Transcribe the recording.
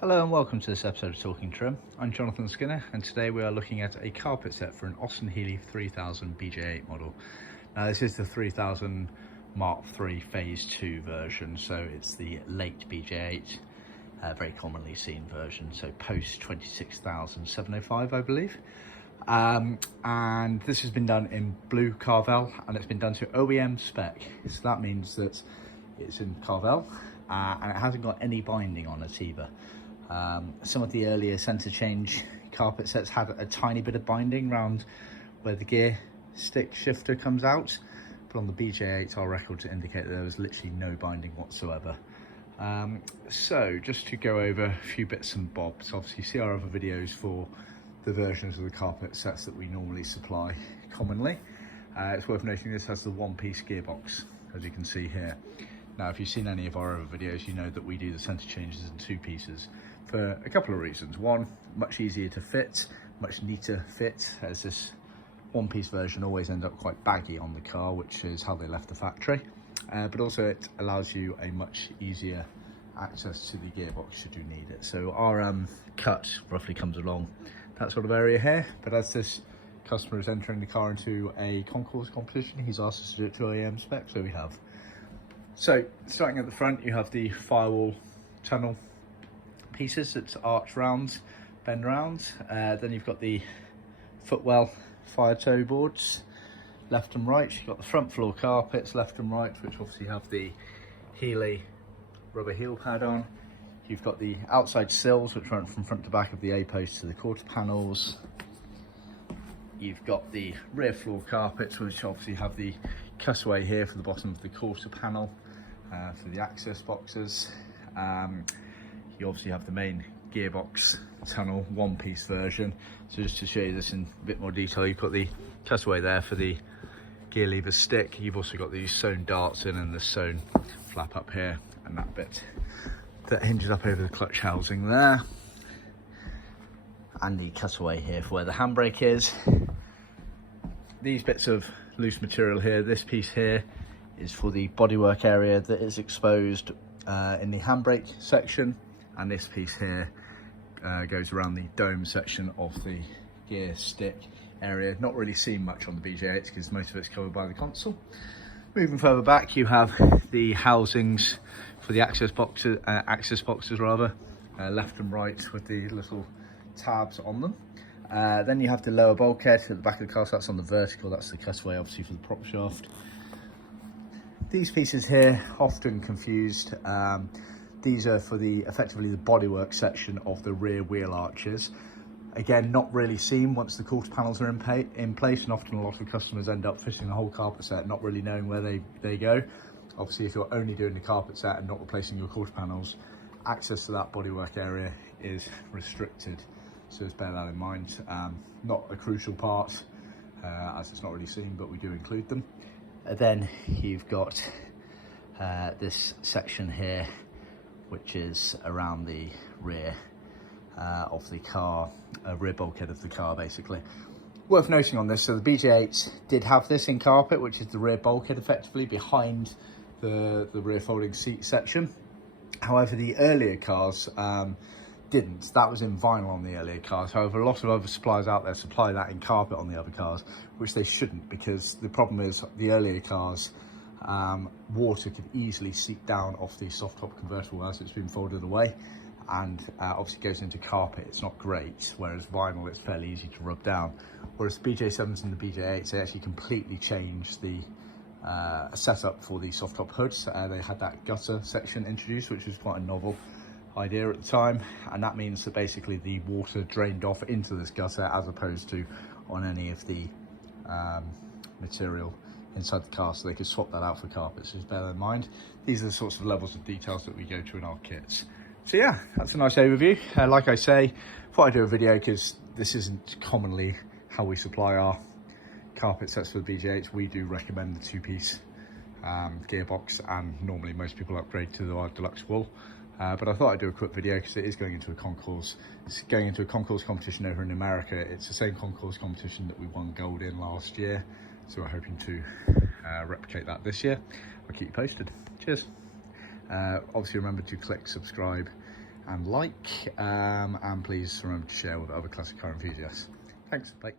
Hello and welcome to this episode of Talking Trim. I'm Jonathan Skinner and today we are looking at a carpet set for an Austin Healey 3000 BJ8 model. Now this is the 3000 Mark III Phase 2 version, so it's the late BJ8, very commonly seen version, so post 26,705 I believe. And this has been done in blue Karvel and it's been done to OEM spec, so that means that it's in Karvel and it hasn't got any binding on it either. Some of the earlier centre change carpet sets had a tiny bit of binding around where the gear stick shifter comes out, but on the BJ8 our records indicate that there was literally no binding whatsoever. So just to go over a few bits and bobs, obviously see our other videos for the versions of the carpet sets that we normally supply commonly. It's worth noting this has the one-piece gearbox, as you can see here. Now, if you've seen any of our other videos, you know that we do the centre changes in two pieces for a couple of reasons. One, much easier to fit, much neater fit, as this one-piece version always ends up quite baggy on the car, which is how they left the factory. But also it allows you a much easier access to the gearbox should you need it. So our cut roughly comes along that sort of area here, but as this customer is entering the car into a concourse competition, he's asked us to do it to OEM spec, so we have. So starting at the front, you have the firewall tunnel pieces that's arch round, bend round. Then you've got the footwell fire toe boards, left and right. You've got the front floor carpets, left and right, which obviously have the Healey rubber heel pad on. You've got the outside sills, which run from front to back of the A-post to the quarter panels. You've got the rear floor carpets, which obviously have the cutaway here for the bottom of the quarter panel for the access boxes. You obviously have the main gearbox tunnel one-piece version. So just to show you this in a bit more detail, you've got the cutaway there for the gear lever stick. You've also got these sewn darts in and the sewn flap up here, and that bit that hinges up over the clutch housing there. And the cutaway here for where the handbrake is. These bits of loose material here, this piece here is for the bodywork area that is exposed in the handbrake section, and this piece here goes around the dome section of the gear stick area. Not really seen much on the BJ8 because most of it's covered by the console. Moving further back, you have the housings for the access boxes left and right with the little tabs on them. Then you have the lower bulkhead at the back of the car, so that's on the vertical, that's the cutaway obviously for the prop shaft. These pieces here, often confused, these are for effectively the bodywork section of the rear wheel arches. Again, not really seen once the quarter panels are in place, and often a lot of customers end up fitting the whole carpet set not really knowing where they go. Obviously, if you're only doing the carpet set and not replacing your quarter panels, access to that bodywork area is restricted. So just bear that in mind. Not a crucial part as it's not really seen, but we do include them. Then you've got this section here, which is around the rear of the car, rear bulkhead of the car basically. Worth noting on this, so the BJ8 did have this in carpet, which is the rear bulkhead effectively behind the rear folding seat section. However, the earlier cars didn't. That was in vinyl on the earlier cars. However, a lot of other suppliers out there supply that in carpet on the other cars, which they shouldn't, because the problem is the earlier cars, water could easily seep down off the soft top convertible as it's been folded away, and obviously goes into carpet. It's not great, whereas vinyl, it's fairly easy to rub down. Whereas the BJ7s and the BJ8s, they actually completely changed the setup for the soft top hoods. They had that gutter section introduced, which was quite a novel idea at the time, and that means that basically the water drained off into this gutter as opposed to on any of the material inside the car, so they could swap that out for carpets. Just bear that in mind. These are the sorts of levels of details that we go to in our kits. So yeah, that's a nice overview. Like I say, thought I'd do a video because this isn't commonly how we supply our carpet sets for the BJ8s. We do recommend the two-piece gearbox, and normally most people upgrade to our Deluxe wool. But I thought I'd do a quick video because it is going into a concourse. It's going into a concourse competition over in America. It's the same concourse competition that we won gold in last year. So we're hoping to replicate that this year. I'll keep you posted. Cheers. Obviously remember to click subscribe and like, and please remember to share with other classic car enthusiasts. Thanks, bye.